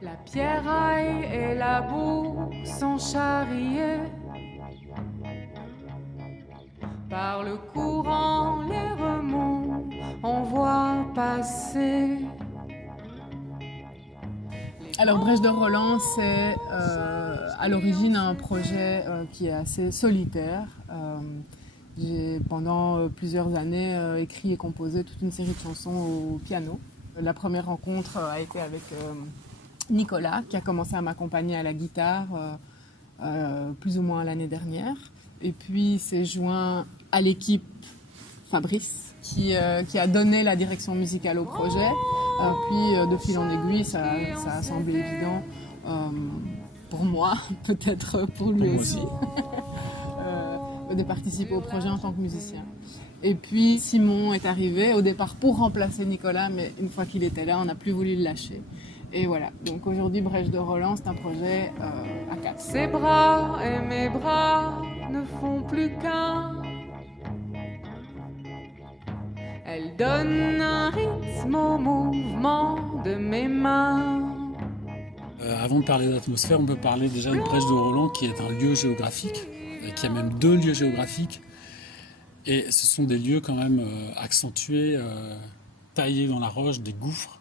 La pierraille et la boue sont charriées par le courant, les remous, on voit passer. Alors Brèche de Roland, c'est à l'origine un projet qui est assez solitaire. J'ai pendant plusieurs années écrit et composé toute une série de chansons au piano. La première rencontre a été avec Nicolas, qui a commencé à m'accompagner à la guitare plus ou moins l'année dernière. Et puis s'est joint à l'équipe Fabrice, qui a donné la direction musicale au projet. Puis de fil en aiguille, ça a semblé évident pour moi, peut-être pour lui aussi, de participer au projet en tant que musicien. Et puis Simon est arrivé, au départ pour remplacer Nicolas, mais une fois qu'il était là, on n'a plus voulu le lâcher. Et voilà, donc aujourd'hui Brèche de Roland, c'est un projet à 4. Ses bras et mes bras ne font plus qu'un. Elle donne un rythme au mouvement de mes mains. Avant de parler d'atmosphère, on peut parler déjà de Brèche de Roland, qui est un lieu géographique, qui a même 2 lieux géographiques. Et ce sont des lieux quand même accentués, taillés dans la roche, des gouffres.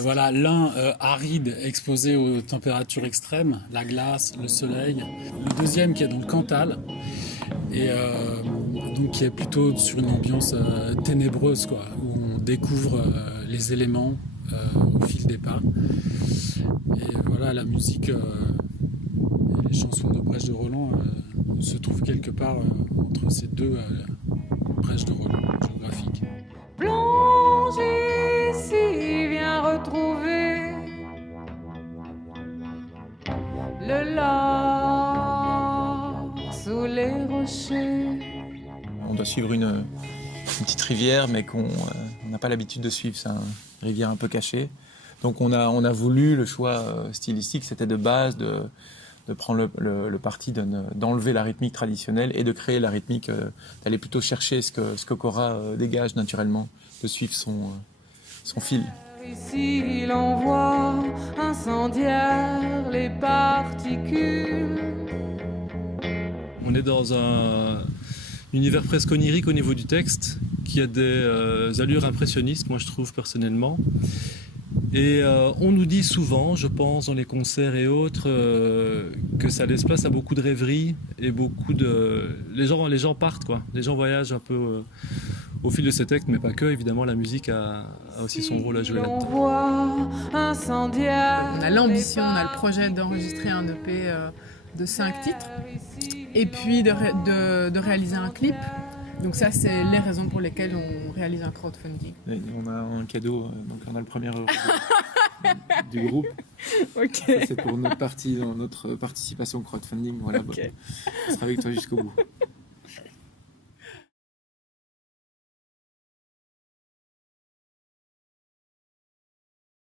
Voilà, l'un aride, exposé aux températures extrêmes, la glace, le soleil. Le deuxième qui est dans le Cantal, et donc qui est plutôt sur une ambiance ténébreuse, quoi, où on découvre les éléments au fil des pas. Et voilà, la musique et les chansons de Brèche de Roland se trouvent quelque part entre ces 2 Brèches de Roland géographiques. Plonge ici, viens retrouver le lard sous les rochers. On doit suivre une petite rivière, mais qu'on n'a pas l'habitude de suivre. C'est une rivière un peu cachée. Donc on a voulu, le choix stylistique, c'était de base de prendre le parti d'enlever la rythmique traditionnelle et de créer la rythmique, d'aller plutôt chercher ce que Cora dégage naturellement, de suivre son fil. Ici l'on voit incendiaire les particules. On est dans un univers presque onirique au niveau du texte, qui a des allures impressionnistes, moi je trouve personnellement. Et on nous dit souvent, je pense, dans les concerts et autres, que ça laisse place à beaucoup de rêveries et beaucoup de... Les gens partent, quoi. Les gens voyagent un peu au fil de ces textes, mais pas que. Évidemment, la musique a aussi son rôle à jouer là-dedans. On a l'ambition, on a le projet d'enregistrer un EP de 5 titres et puis de réaliser un clip. Donc ça, c'est les raisons pour lesquelles on réalise un crowdfunding. Et on a un cadeau, donc on a le premier euro du groupe. Ok. C'est pour notre participation au crowdfunding. Voilà, Okay. on sera avec toi jusqu'au bout.